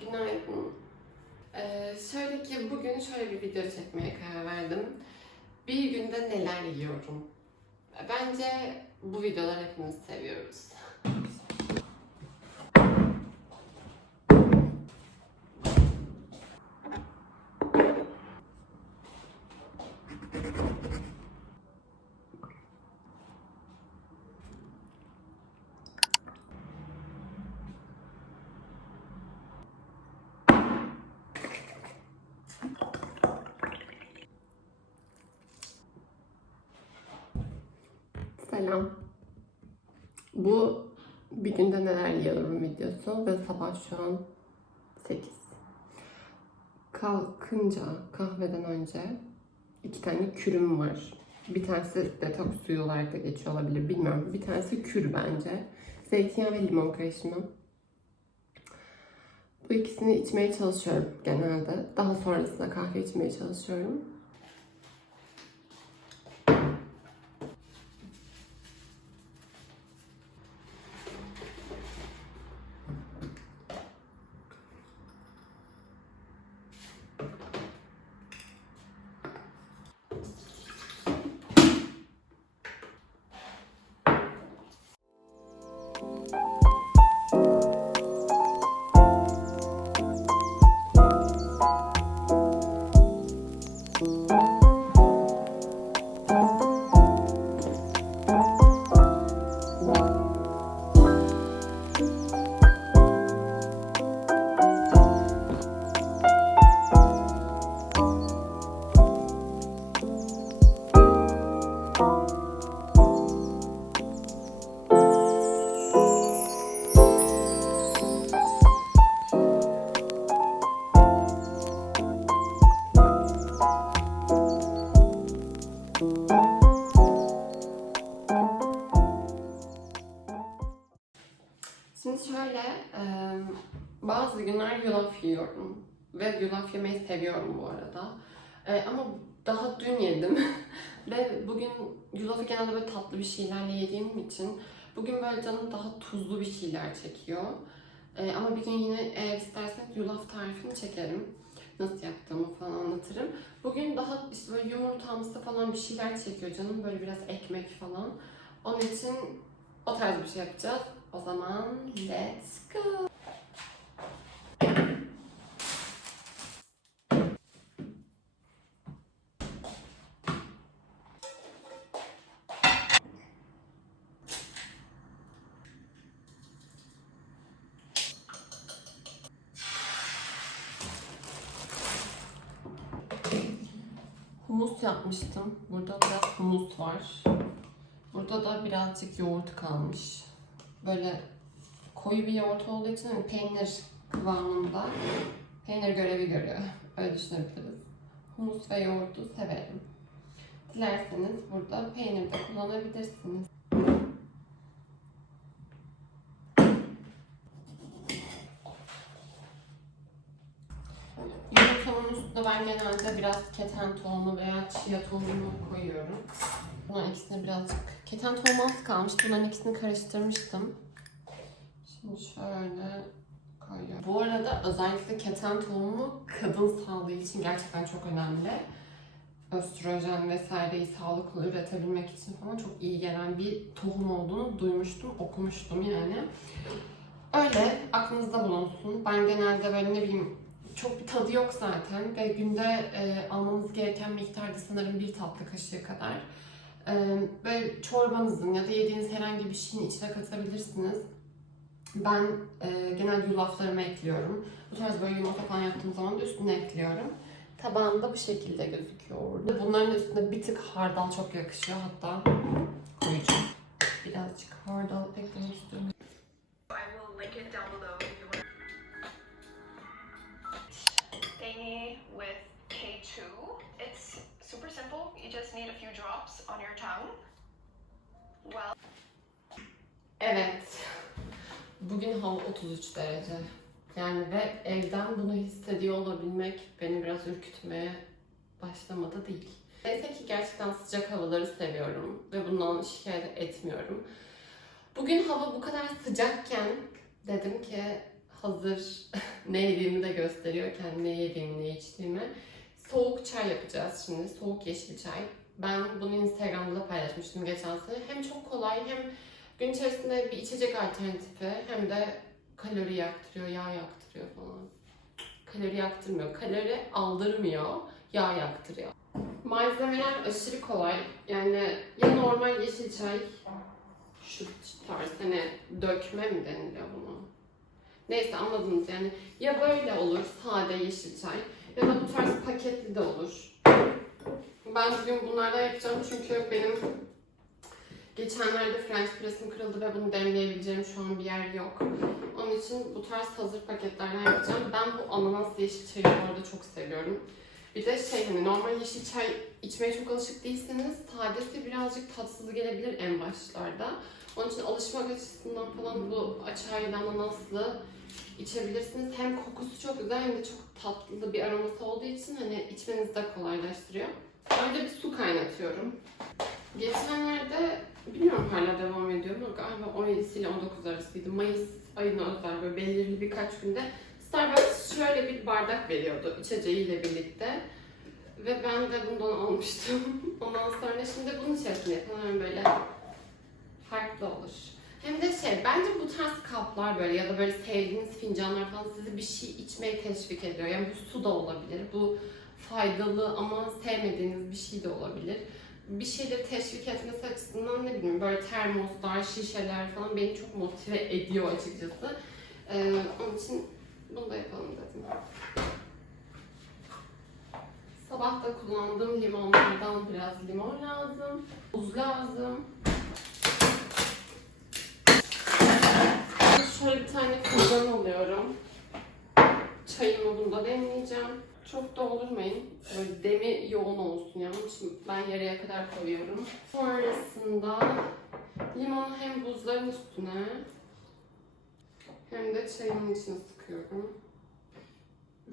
Günaydın. Ee, şöyle ki bugün şöyle bir video çekmeye karar verdim. Bir günde neler yiyorum. Bence bu videoları hepimiz seviyoruz. Selam. Bu bir günde neler yiyorum videosu ve sabah şu an 8. Kalkınca kahveden önce iki tane kürüm var. Bir tanesi detoks suyu olarak da geçiyor olabilir bilmiyorum. Bir tanesi kür bence. Zeytinyağı ve limon karışımı. Bu ikisini içmeye çalışıyorum genelde. Daha sonrasında kahve içmeye çalışıyorum. Günler yulaf yiyorum. Ve yulaf yemeyi seviyorum bu arada. E, ama daha dün yedim. Ve bugün yulafı genelde böyle tatlı bir şeylerle yediğim için bugün böyle canım daha tuzlu bir şeyler çekiyor. E, ama bir gün yine eğer isterseniz yulaf tarifini çekerim. Nasıl yaptığımı falan anlatırım. Bugün daha işte böyle yumurtamsı falan bir şeyler çekiyor canım. Böyle biraz ekmek falan. Onun için o tarz bir şey yapacağız. O zaman let's go. Yapmıştım. Burada biraz humus var. Burada da birazcık yoğurt kalmış. Böyle koyu bir yoğurt olduğu için hani peynir kıvamında peynir görevi görüyor. Öyle düşünebiliriz. Humus ve yoğurdu severim. Dilerseniz burada peynir de kullanabilirsiniz. Üstüne ben genelde biraz keten tohumu veya chia tohumu koyuyorum. Bunların ikisini birazcık... Keten tohumu az kalmış. Bunların ikisini karıştırmıştım. Şimdi şöyle koyuyorum. Bu arada özellikle keten tohumu kadın sağlığı için gerçekten çok önemli. Östrojen vesaireyi sağlıklı üretebilmek için falan çok iyi gelen bir tohum olduğunu duymuştum, okumuştum yani. Öyle aklınızda bulunsun. Ben genelde böyle ne bileyim çok bir tadı yok zaten ve günde e, almanız gereken miktarda sanırım bir tatlı kaşığı kadar. E, ve çorbanızın ya da yediğiniz herhangi bir şeyin içine katabilirsiniz. Ben e, genelde yulaflarımı ekliyorum. Bu tarz böyle yumurta falan yaptığım zaman da üstüne ekliyorum. Tabağında bu şekilde gözüküyor. Bunların üstüne bir tık hardal çok yakışıyor. Hatta koyacağım. Birazcık hardal eklemek istiyorum. K2. It's super simple. You just need a few drops on your tongue. Well, Evet. Bugün hava 33 derece. Yani ve evden bunu hissediyor olabilmek beni biraz ürkütmeye başlamadı değil. Neyse ki gerçekten sıcak havaları seviyorum ve bundan şikayet etmiyorum. Bugün hava bu kadar sıcakken dedim ki hazır ne yediğimi de gösteriyor. Kendi ne yediğimi, ne içtiğimi. Soğuk çay yapacağız şimdi. Soğuk yeşil çay. Ben bunu Instagram'da da paylaşmıştım geçen sene. Hem çok kolay hem gün içerisinde bir içecek alternatifi hem de kalori yaktırıyor, yağ yaktırıyor falan. Kalori yaktırmıyor. Kalori aldırmıyor, yağ yaktırıyor. Malzemeler aşırı kolay. Yani ya normal yeşil çay, şu tarz hani dökme mi deniliyor buna? Neyse anladınız yani. Ya böyle olur sade yeşil çay ya da bu tarz paketli de olur. Ben bugün bunlardan yapacağım çünkü benim geçenlerde French press'im kırıldı ve bunu demleyebileceğim şu an bir yer yok. Onun için bu tarz hazır paketlerden yapacağım. Ben bu ananas yeşil çayı bu arada çok seviyorum. Bir de şey hani normal yeşil çay içmeye çok alışık değilseniz sadesi birazcık tatsız gelebilir en başlarda. Onun için alışmak açısından falan bu açaylı ananaslı içebilirsiniz. Hem kokusu çok güzel hem de çok tatlı bir aroması olduğu için hani içmenizi de kolaylaştırıyor. Önce bir su kaynatıyorum. Geçenlerde bilmiyorum hala devam ediyor mu? Galiba 17 ile 19 arasıydı. Mayıs ayına özel böyle belirli birkaç günde Starbucks şöyle bir bardak veriyordu içeceğiyle birlikte. Ve ben de bundan almıştım. Ondan sonra şimdi bunun içerisinde yapılan böyle farklı olur. Hem de şey, bence bu tarz kaplar böyle ya da böyle sevdiğiniz fincanlar falan sizi bir şey içmeye teşvik ediyor. Yani bu su da olabilir, bu faydalı ama sevmediğiniz bir şey de olabilir. Bir şeyleri teşvik etmesi açısından ne bileyim böyle termoslar, şişeler falan beni çok motive ediyor açıkçası. Ee, onun için bunu da yapalım dedim. Sabah da kullandığım limonlardan biraz limon lazım. Buz lazım. Şöyle bir tane fincan alıyorum. Çayımı bunda demleyeceğim. Çok doldurmayın. Böyle demi yoğun olsun yani. Ben yarıya kadar koyuyorum. Sonrasında limonu hem buzların üstüne hem de çayımın içine sıkıyorum.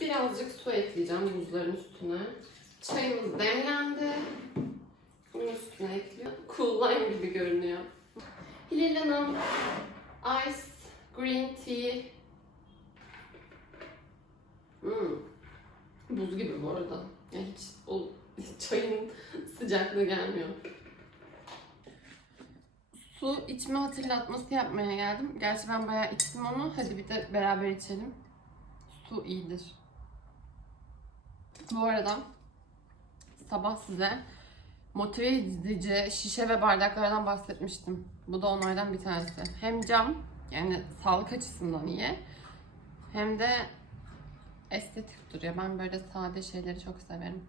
Birazcık su ekleyeceğim buzların üstüne. Çayımız demlendi. Bunun üstüne ekliyorum. Cool lime gibi görünüyor. Hilal Hanım, ice, green tea. Hmm. Buz gibi bu arada. Yani hiç o çayın sıcaklığı gelmiyor. Su içme hatırlatması yapmaya geldim. Gerçi ben bayağı içtim onu. Hadi bir de beraber içelim. Su iyidir. Bu arada sabah size motive edici şişe ve bardaklardan bahsetmiştim. Bu da onlardan bir tanesi. Hem cam yani sağlık açısından iyi hem de estetik duruyor. Ben böyle sade şeyleri çok severim.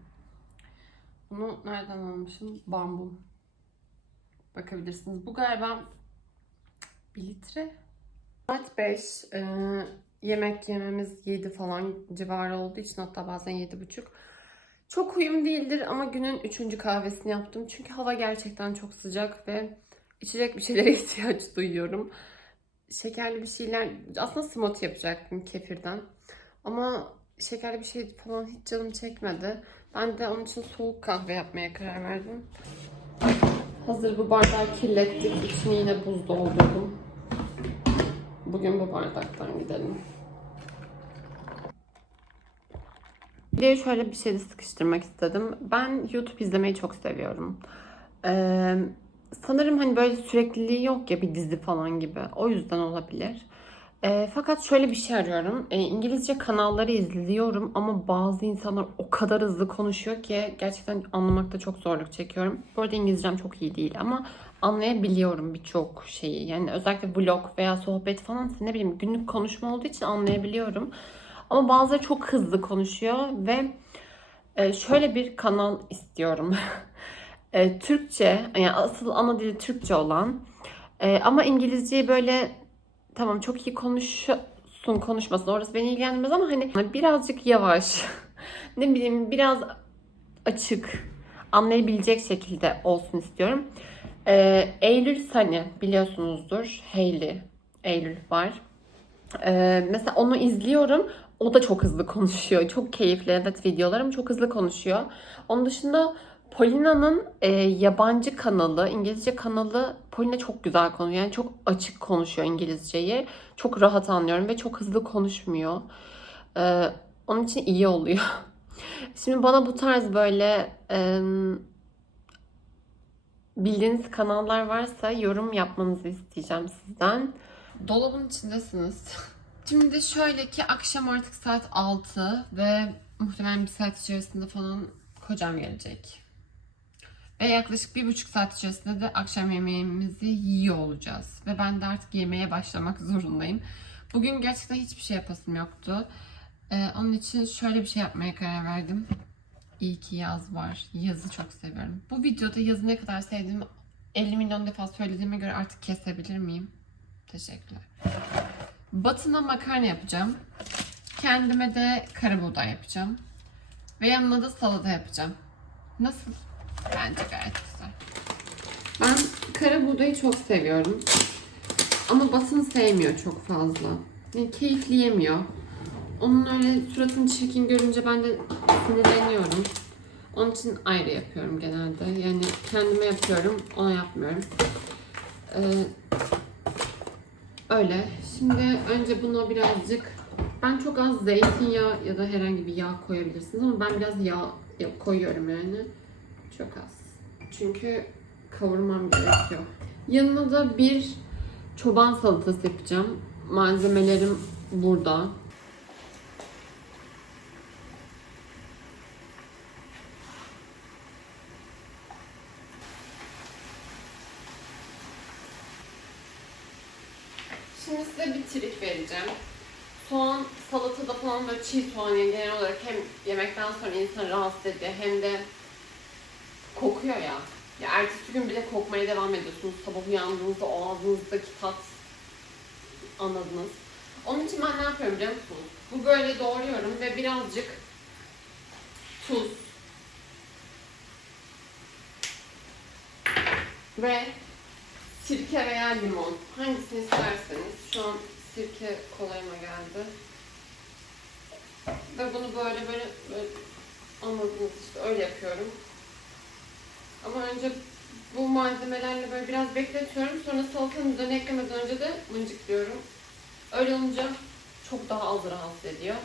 Bunu nereden almışım? Bambu. Bakabilirsiniz. Bu galiba 1 litre. Saat 5. Ee, yemek yememiz 7 falan civarı olduğu için hatta bazen 7.30. Çok uyum değildir ama günün 3. kahvesini yaptım. Çünkü hava gerçekten çok sıcak ve içecek bir şeylere ihtiyaç duyuyorum. Şekerli bir şeyler, aslında smoothie yapacaktım kefirden. Ama şekerli bir şey falan hiç canım çekmedi. Ben de onun için soğuk kahve yapmaya karar verdim. Hazır bu bardağı kirlettik. İçine yine buz doldurdum. Bugün bu bardaktan gidelim. Bir de şöyle bir şey de sıkıştırmak istedim. Ben YouTube izlemeyi çok seviyorum. Ee, sanırım hani böyle sürekliliği yok ya bir dizi falan gibi. O yüzden olabilir. Ee, fakat şöyle bir şey arıyorum. Ee, İngilizce kanalları izliyorum ama bazı insanlar o kadar hızlı konuşuyor ki gerçekten anlamakta çok zorluk çekiyorum. Bu arada İngilizcem çok iyi değil ama anlayabiliyorum birçok şeyi. Yani özellikle vlog veya sohbet falan ne bileyim günlük konuşma olduğu için anlayabiliyorum. Ama bazıları çok hızlı konuşuyor ve e, şöyle bir kanal istiyorum. E, Türkçe, yani asıl ana dili Türkçe olan e, ama İngilizceyi böyle tamam çok iyi konuşsun konuşmasın orası beni ilgilendirmez ama hani birazcık yavaş ne bileyim biraz açık anlayabilecek şekilde olsun istiyorum. Ee, Eylül Sani biliyorsunuzdur. Hayley. Eylül var. Ee, mesela onu izliyorum. O da çok hızlı konuşuyor. Çok keyifli evet videolarım çok hızlı konuşuyor. Onun dışında Polina'nın e, yabancı kanalı, İngilizce kanalı Polina çok güzel konuşuyor. Yani çok açık konuşuyor İngilizceyi. Çok rahat anlıyorum ve çok hızlı konuşmuyor. E, onun için iyi oluyor. Şimdi bana bu tarz böyle e, bildiğiniz kanallar varsa yorum yapmanızı isteyeceğim sizden. Dolabın içindesiniz. Şimdi şöyle ki akşam artık saat 6 ve muhtemelen bir saat içerisinde falan kocam gelecek. Ve yaklaşık bir buçuk saat içerisinde de akşam yemeğimizi yiyor olacağız. Ve ben de artık yemeğe başlamak zorundayım. Bugün gerçekten hiçbir şey yapasım yoktu. Ee, onun için şöyle bir şey yapmaya karar verdim. İyi ki yaz var. Yazı çok seviyorum. Bu videoda yazı ne kadar sevdiğimi 50 milyon defa söylediğime göre artık kesebilir miyim? Teşekkürler. Batına makarna yapacağım. Kendime de kara buğday yapacağım. Ve yanına da salata yapacağım. Nasıl? Bence gayet güzel. Ben kara buğdayı çok seviyorum. Ama Batın sevmiyor çok fazla. Yani keyifli yemiyor. Onun öyle suratını çirkin görünce ben de sinirleniyorum. Onun için ayrı yapıyorum genelde. Yani kendime yapıyorum, ona yapmıyorum. Ee, öyle. Şimdi önce buna birazcık ben çok az zeytinyağı ya da herhangi bir yağ koyabilirsiniz ama ben biraz yağ koyuyorum yani. Çok az. Çünkü kavurmam gerekiyor. Yanına da bir çoban salatası yapacağım. Malzemelerim burada. Şimdi size bir trik vereceğim. Soğan salatada falan böyle çiğ soğan yani genel olarak hem yemekten sonra insanı rahatsız ediyor hem de kokuyor ya. Ya ertesi gün bile kokmaya devam ediyorsunuz. Sabah uyandığınızda o ağzınızdaki tat anladınız. Onun için ben ne yapıyorum biliyor musunuz? Bu böyle doğruyorum ve birazcık tuz ve sirke veya limon hangisini isterseniz. Şu an sirke kolayıma geldi. Ve bunu böyle böyle, böyle anladınız işte öyle yapıyorum. Ama önce bu malzemelerle böyle biraz bekletiyorum. Sonra salatanın üzerine eklemeden önce de mıncıklıyorum. Öyle olunca çok daha az rahatsız ediyor.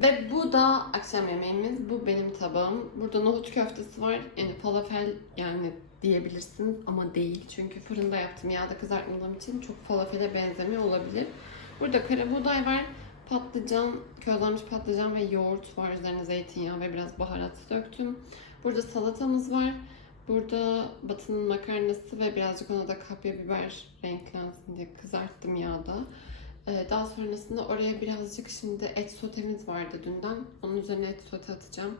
Ve bu da akşam yemeğimiz. Bu benim tabağım. Burada nohut köftesi var. Yani falafel yani diyebilirsiniz ama değil. Çünkü fırında yaptım. Yağda kızartmadığım için çok falafele benzemiyor olabilir. Burada kara buğday var. Patlıcan, közlenmiş patlıcan ve yoğurt var. Üzerine zeytinyağı ve biraz baharat döktüm. Burada salatamız var. Burada Batı'nın makarnası ve birazcık ona da kapya biber renklensin diye kızarttım yağda. Ee, Daha sonrasında oraya birazcık şimdi et sotemiz vardı dünden. Onun üzerine et sote atacağım.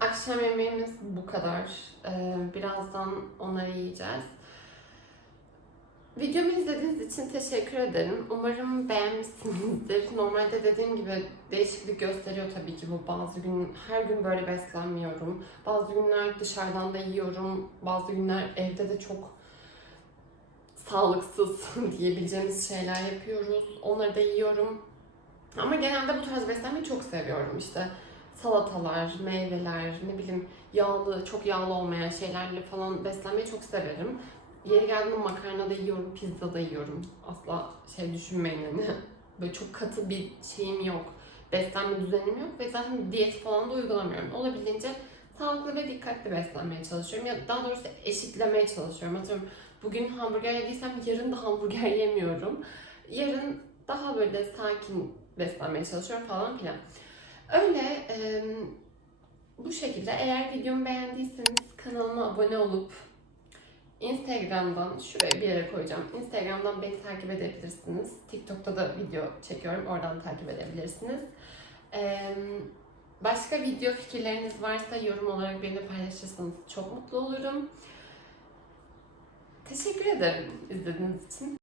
Akşam yemeğimiz bu kadar. Ee, Birazdan onları yiyeceğiz. Videomu izlediğiniz için teşekkür ederim. Umarım beğenmişsinizdir. Normalde dediğim gibi değişiklik gösteriyor tabii ki bu. Bazı gün, her gün böyle beslenmiyorum. Bazı günler dışarıdan da yiyorum. Bazı günler evde de çok sağlıksız diyebileceğimiz şeyler yapıyoruz. Onları da yiyorum. Ama genelde bu tarz beslenmeyi çok seviyorum. İşte salatalar, meyveler, ne bileyim yağlı, çok yağlı olmayan şeylerle falan beslenmeyi çok severim. Yeri geldiğinde makarna da yiyorum, pizza da yiyorum. Asla şey düşünmeyin hani. Böyle çok katı bir şeyim yok. Beslenme düzenim yok ve zaten diyet falan da uygulamıyorum. Olabildiğince sağlıklı ve dikkatli beslenmeye çalışıyorum. Ya daha doğrusu eşitlemeye çalışıyorum. Atıyorum bugün hamburger yediysem yarın da hamburger yemiyorum. Yarın daha böyle sakin beslenmeye çalışıyorum falan filan. Öyle e, bu şekilde eğer videomu beğendiyseniz kanalıma abone olup Instagram'dan şuraya bir yere koyacağım. Instagram'dan beni takip edebilirsiniz. TikTok'ta da video çekiyorum. Oradan takip edebilirsiniz. Ee, başka video fikirleriniz varsa yorum olarak benimle paylaşırsanız çok mutlu olurum. Teşekkür ederim izlediğiniz için.